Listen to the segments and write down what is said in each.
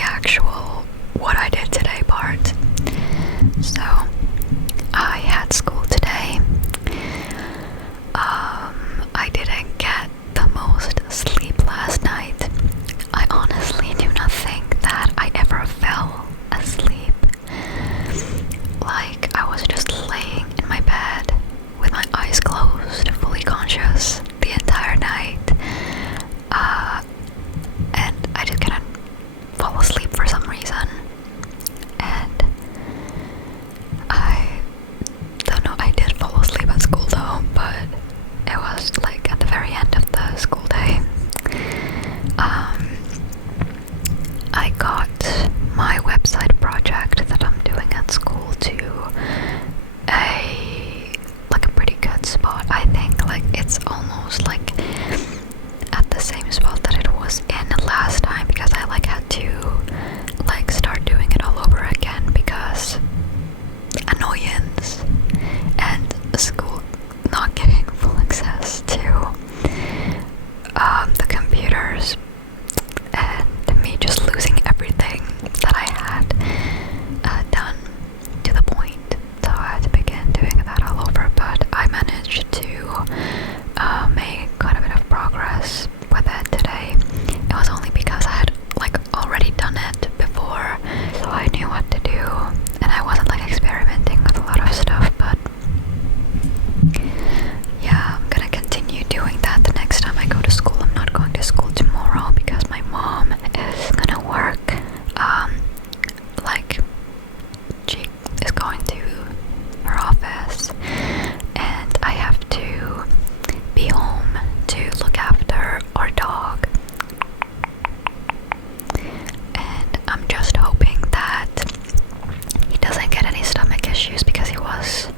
actual what I did today part. So I had school today. I didn't get the most sleep last night. I honestly do not think that I ever fell asleep. Like, I was just laying in my bed with my eyes closed, fully conscious the entire night. And I just couldn't fall asleep for some reason. And I don't know, I did fall asleep at school though, but it was like at the very end of the school day. I got my website project that I'm doing at school to a pretty good spot. I think like it's almost like at the same spot that it was in last time, because I like had to like start doing it all over again because annoyance and school not giving full access to the computers and me just losing everything that I had done to the point. So I had to begin doing that all over, but I managed to make quite a bit of progress with it today. It was only because I had like already done it before, so I knew what to do, and I wasn't like experimenting with a lot of stuff. But yeah, I'm gonna continue doing that the next time I go to school. I'm not going to school tomorrow because my mom is gonna work. Like, she is going to her office, and I have to be home to look after our dog. And I'm just hoping that he doesn't get any stomach issues, because he was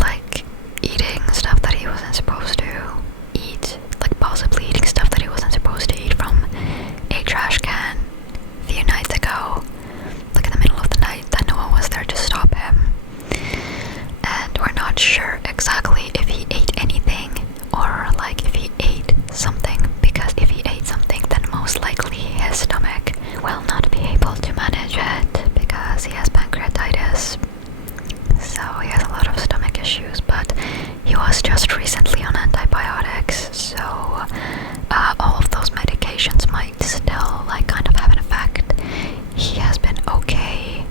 like eating stuff that he wasn't supposed to eat, like possibly eating stuff that he wasn't supposed to eat from a trash can a few nights ago, like in the middle of the night, that no one was there to stop him. And we're not sure exactly if he ate anything or like if he ate something, because if he ate something, then most likely his stomach will not be able to manage it because he has pancreatitis. So he has a lot of stomach issues, but he was just recently on antibiotics, so all of those medications might still like kind of have an effect. He has been okay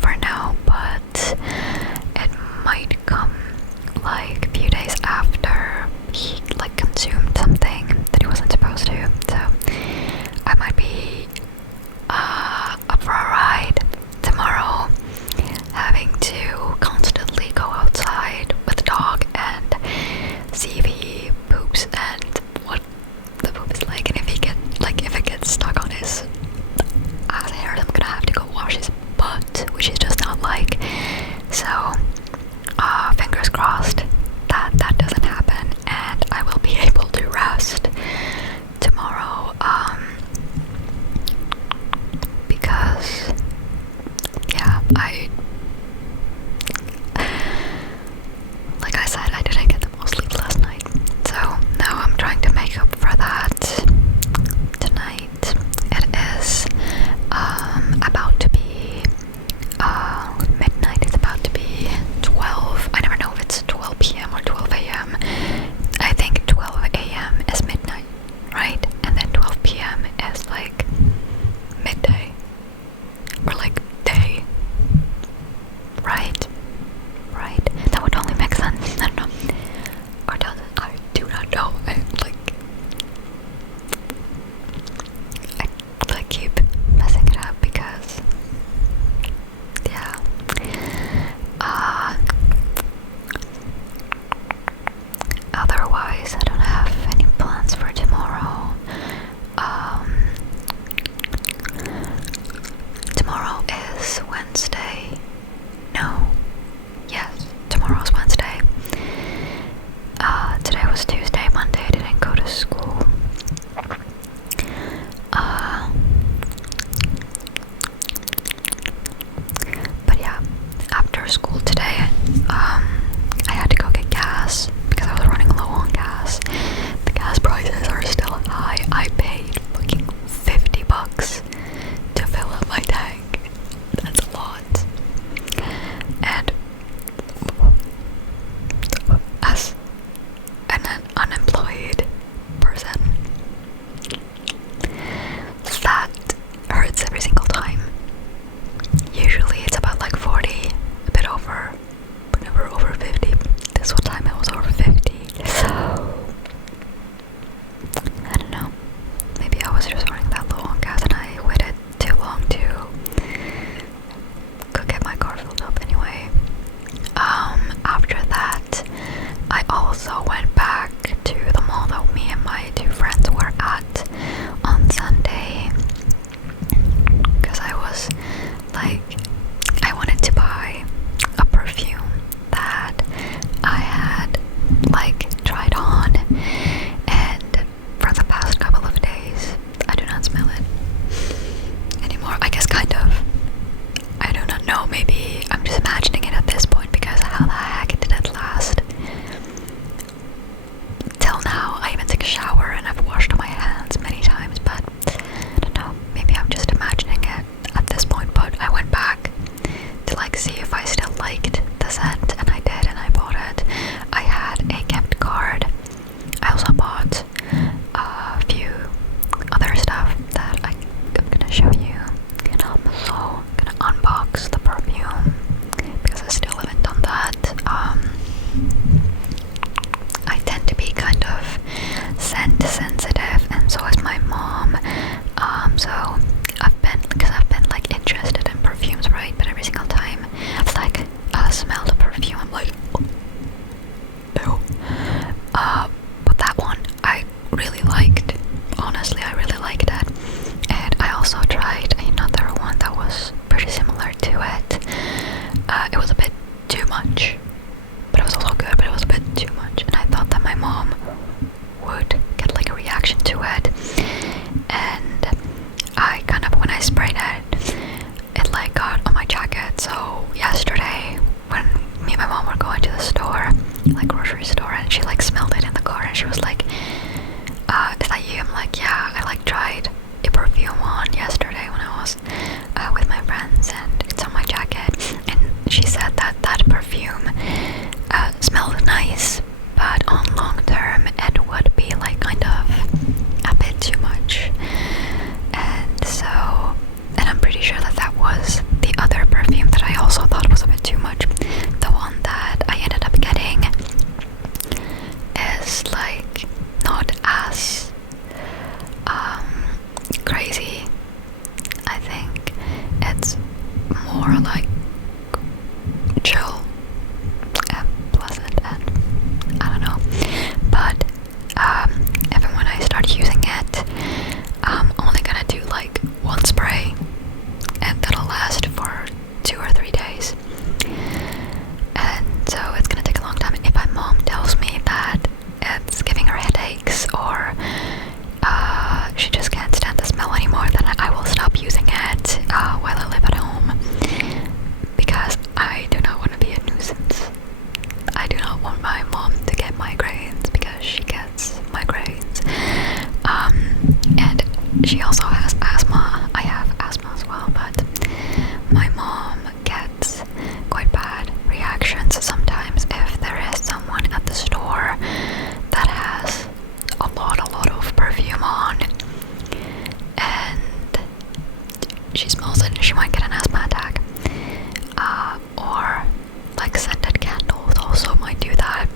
for now, but it might come like a few days after he like consumed something that he wasn't supposed to. So I might be up for a ride tomorrow, having to constantly go outside with the dog and see if he poops and what the poop is like, and if it gets stuck on his ass hair, I'm gonna have to go wash his butt, which is just not like. So fingers crossed that that doesn't happen, and I will be able to rest tomorrow, because yeah, like I said, I didn't get the most sleep last night, so now I'm trying to make up for that tonight. It is about to be midnight. It's about to be 12. I never know if it's 12 p.m. or 12 a.m. I think 12 a.m. is midnight, right? And then 12 p.m. is like midday, or like day. more like chill and pleasant, and I don't know. But even when I start using it, I'm only gonna do like one spray, and that'll last for 2 or 3 days. And so it's gonna take a long time. If my mom tells me that it's giving her headaches, or she just can't stand the smell anymore, then I will stop using it while I live at home, because I do not want to be a nuisance. I do not want my mom to get migraines, because she gets migraines. And she also has asthma. I have asthma as well, but my mom gets quite bad reactions sometimes if there is someone at the store that has a lot of perfume on, and she smells it and she might get an asthma attack. Or like scented candles also might do that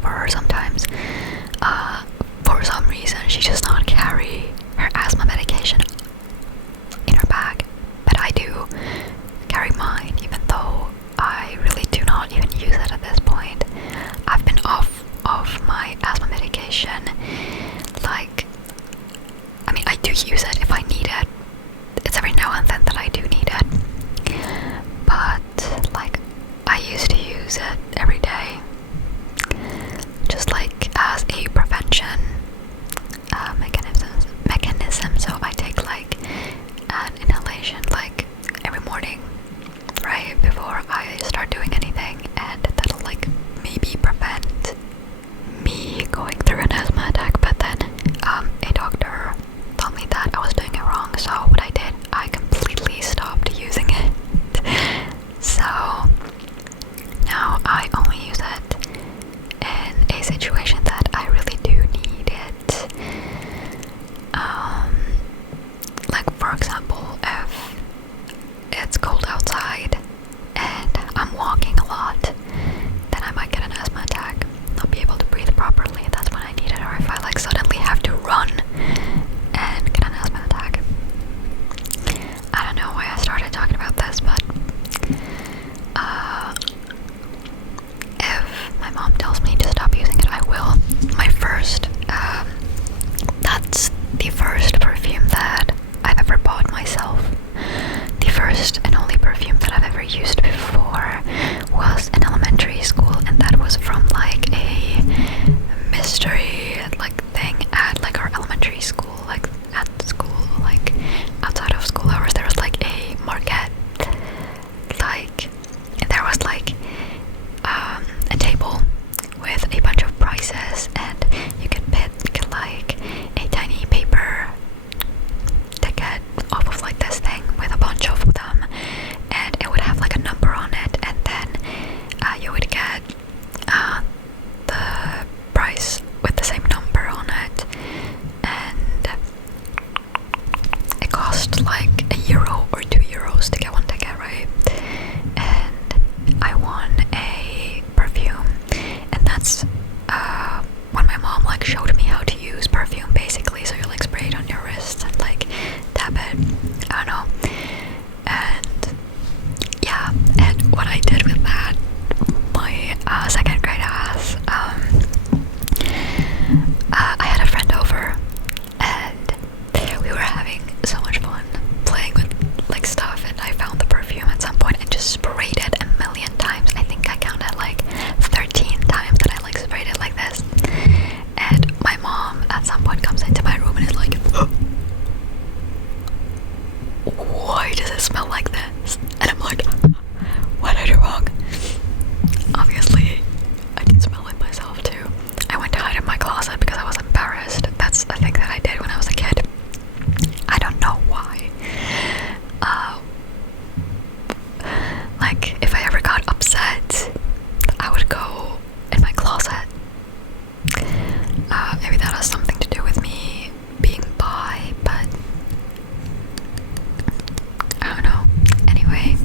for her sometimes. For some reason she does not carry her asthma medication in her bag, but I do carry mine, even though I really do not even use it at this point. I've been off of my asthma medication, like, I mean, I do use it if I need it. It's every now and then that I do need it, but like, I used to use it every day, just like as a prevention mechanism. So I take like an inhalation like every morning, right before I start doing anything, and that'll like maybe prevent me going through an asthma attack. But then a doctor told me that I was doing it wrong, so what I did, I completely stopped using it. So now I only use it in a situation that I really do need it. Like for example, if it's cold outside and I'm walking a lot, then I might get an asthma attack, not be able to breathe properly. That's when I need it. Or if I like suddenly have to run and get an asthma attack. I don't know why I started talking about this, but if my mom tells me to stop using it, I will. My first, that's the first perfume that I've ever bought myself. The first and only perfume that I've ever used before was in elementary school, and that was from like a mystery like thing at like our elementary school, like at school, like outside of school hours. There was like a market, like, and there was like a table with a bunch of prices, and you could pick like a tiny paper ticket off of like this thing with a bunch of them, and it would have like a number on it, and then you would get the price with the same number on it, and it cost like €1 or €2 to get one ticket, right? And I won a perfume, and that's when my mom like showed me how to use perfume, basically. So you like spray it on your wrists and like tap it, I don't know. And yeah, and what I did with that, my second grade class, I had a friend over, and we were having so much fun playing with like stuff, and I found the perfume at some point and just sprayed it a million times. I think I counted like 13 times that I like sprayed it like this. And my mom at some point comes into my room and is like, why does it smell like this? And I'm like, what did I do wrong? Obviously I did smell it myself too. I went to hide in my closet because I was embarrassed. That's a thing that I did when I was a kid. I don't know why. Like if I ever got upset, I would go in my closet. Maybe that has something to do with me being bi, but I don't know. Anyway,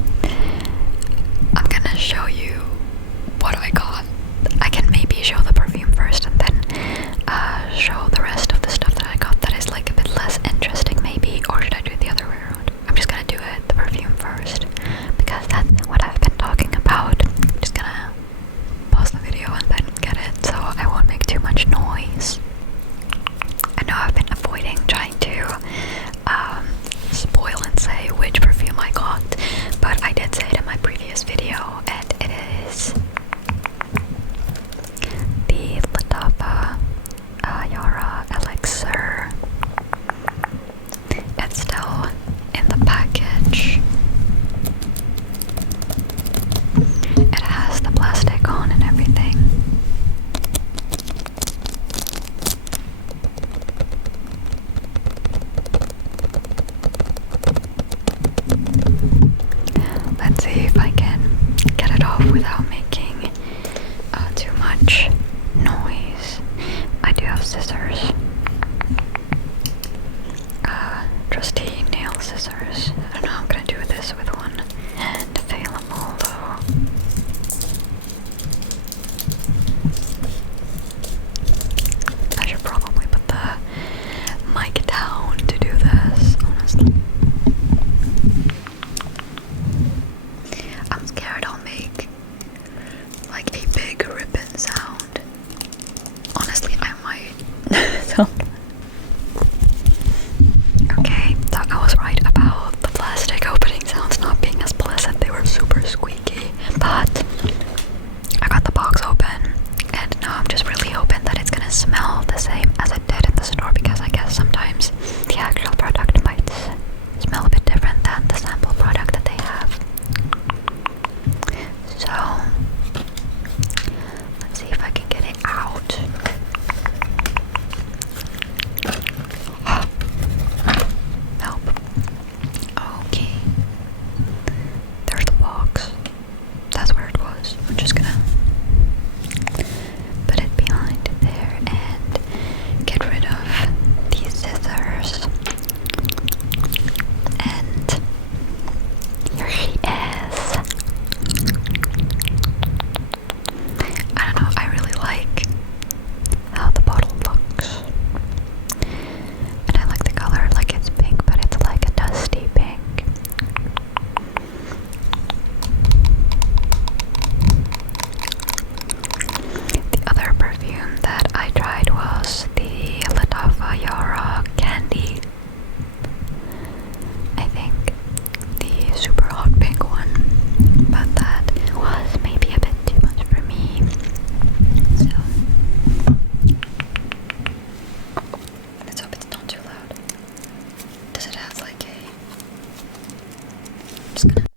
just gonna.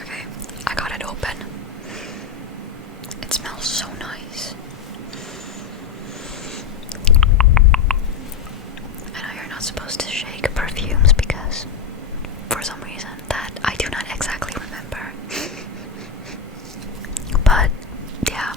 Okay, I got it open. It smells so nice. I know you're not supposed to shake perfumes because, for some reason, that I do not exactly remember. But, yeah.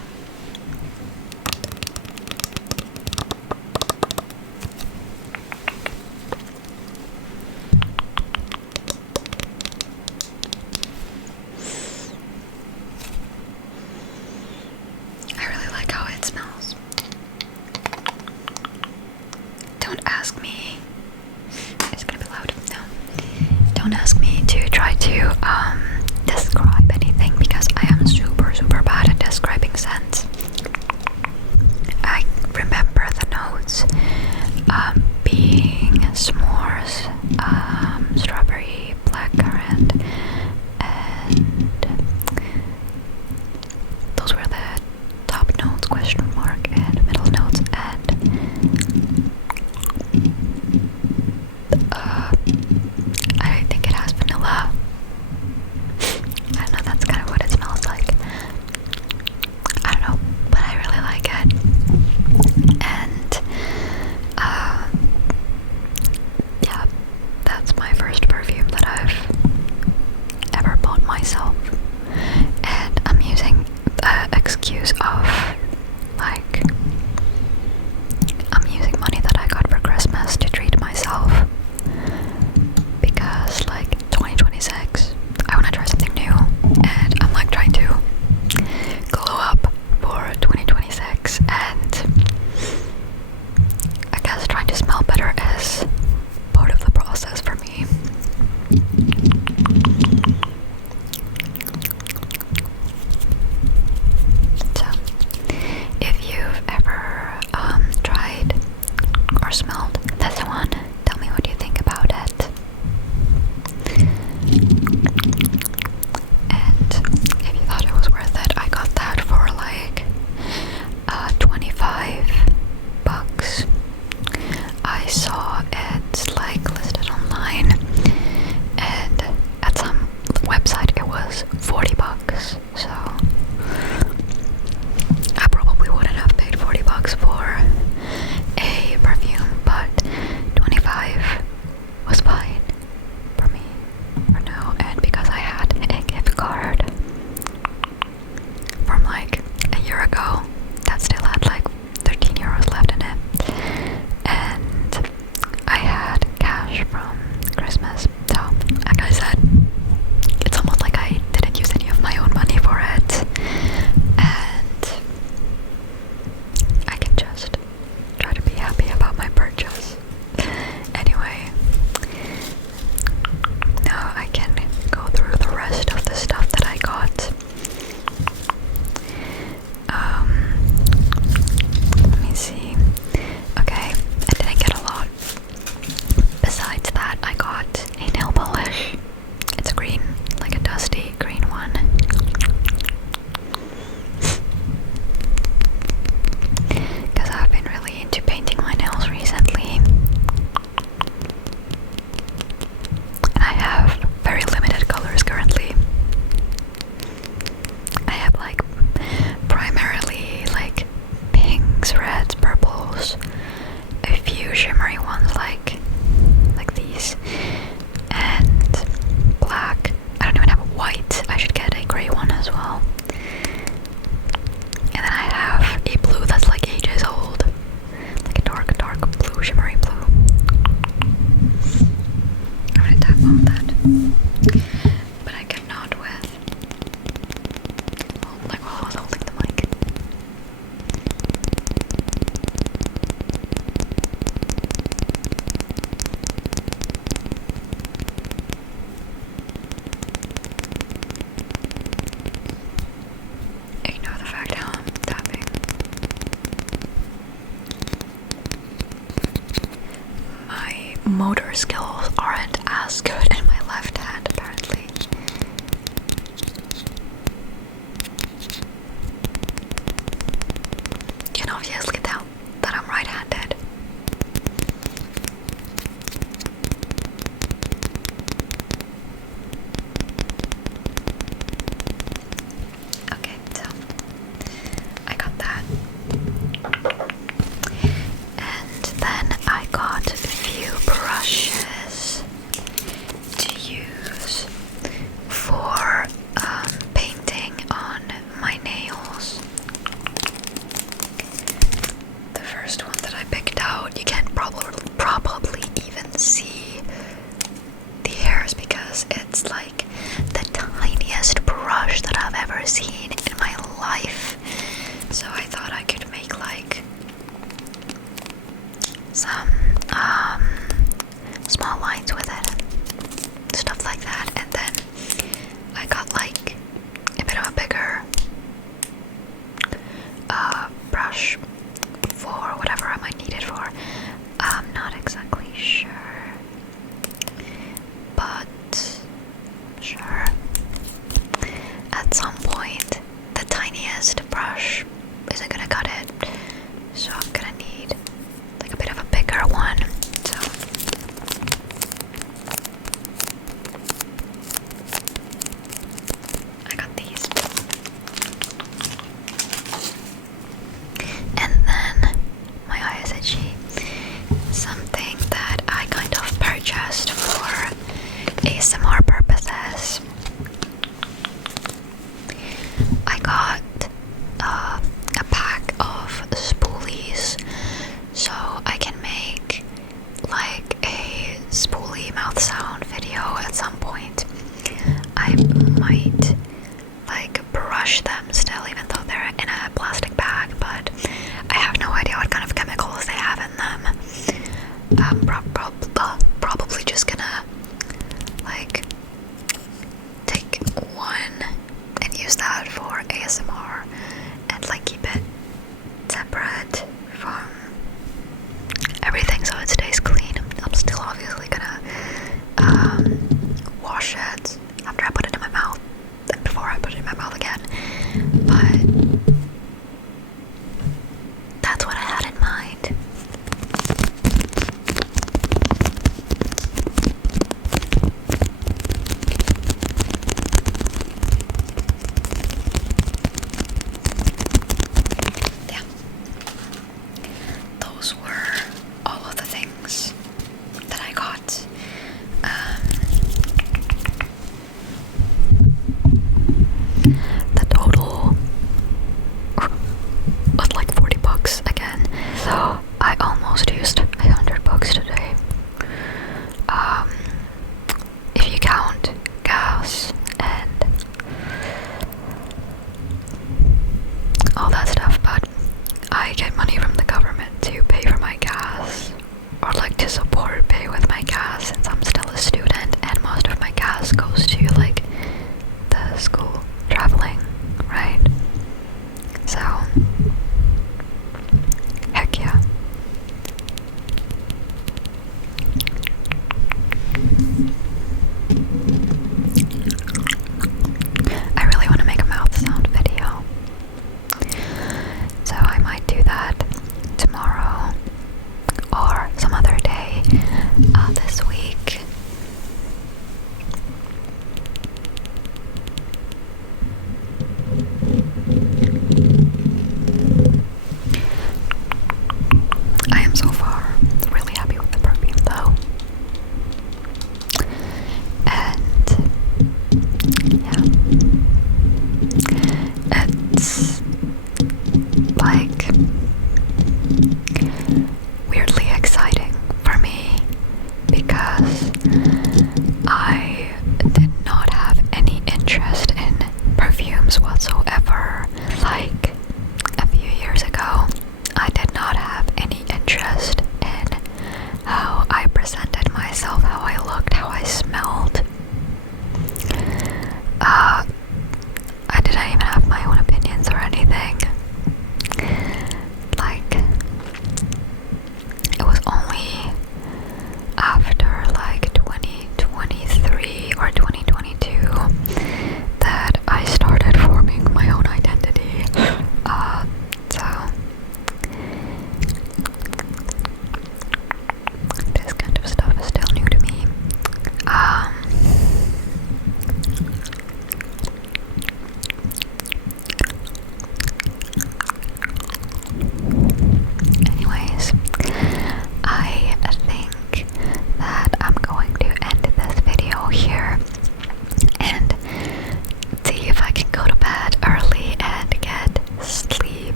I really like how it smells. Don't ask me. It's gonna be loud. No. Don't ask me to try to describe anything because I am super bad at describing scents. I remember the notes being s'mores, strawberry, blackcurrant, and those were the top notes, question mark, and middle notes, and I think it has vanilla. I don't know, that's kind of what it smells like. I don't know, but I really like it. And yeah, that's my first perfume that I've ever bought myself. And I'm using the excuse of, like, I'm using money that I got for Christmas to treat myself. Because, like, 2026, I want to try something new. And I'm, like, trying to glow up for 2026. And I guess trying to smell better is part of the process for me. So, if you've ever tried or smelled this one, tell me what you think about it. And if you thought it was worth it, I got that for like $25. I saw it like listed online, and at some website it was $40. So I probably wouldn't have paid $40 for a perfume, but 25 was fine for me for now. And because I had a gift card from like a year ago that still had like 13 euros left in it, and I had cash from Christmas, so like I said, it's almost like I didn't use any of my own money for it, and I can just try to be happy about my purchase. Anyway, now I can go through the rest of the stuff that I got. Let me see. Okay, I didn't get a lot. Besides that, I got a nail polish. It's green, like a dusty green one. Because I've been really into painting my nails recently. And I have very limited colors currently. I have like primarily like pinks, reds, purples, a few shimmery ones like these, and black. I don't even have a white. I should get a grey one as well. And then I have a blue that's like ages old, like a dark blue, shimmery blue. I'm gonna tap on that, but I cannot with, like while I was holding the mic. Ignore the fact how I'm tapping. My motor skills aren't as good in my left hand, apparently. You can obviously tell that I'm right-handed. probably even see the hairs because it's like the tiniest brush that I've ever seen in my life. So I thought I could make like some small lines with it, stuff like that. And then I got like a bit of a bigger brush for whatever I might need it for. I'm not exactly sure, but sure. At some point, the tiniest brush isn't gonna cut it, so I'm gonna need like a bit of a bigger one. So I got these. And then my eye is itchy. Something that I kind of purchased for ASMR purposes. I got a pack of spoolies so I can make like a spoolie mouth sound video at some point. I might like brush them still even though they're in a plastic bag, but I have no idea what kind of chemicals they have in them. I'm probably just gonna like take one and use that for ASMR and like keep it separate from everything so it stays clean. I'm still obviously gonna wash it after I put it in my mouth and before I put it in my mouth again, but that's what I had in mind. Yeah, those were all of the things that I got. The total was like $40 again, so I almost used $100 today. If you count gas and all that stuff, but I get money from the government to pay for my gas, or like to support pay with my gas since I'm still a student, and most of my gas goes to like the school traveling, right? So heck yeah.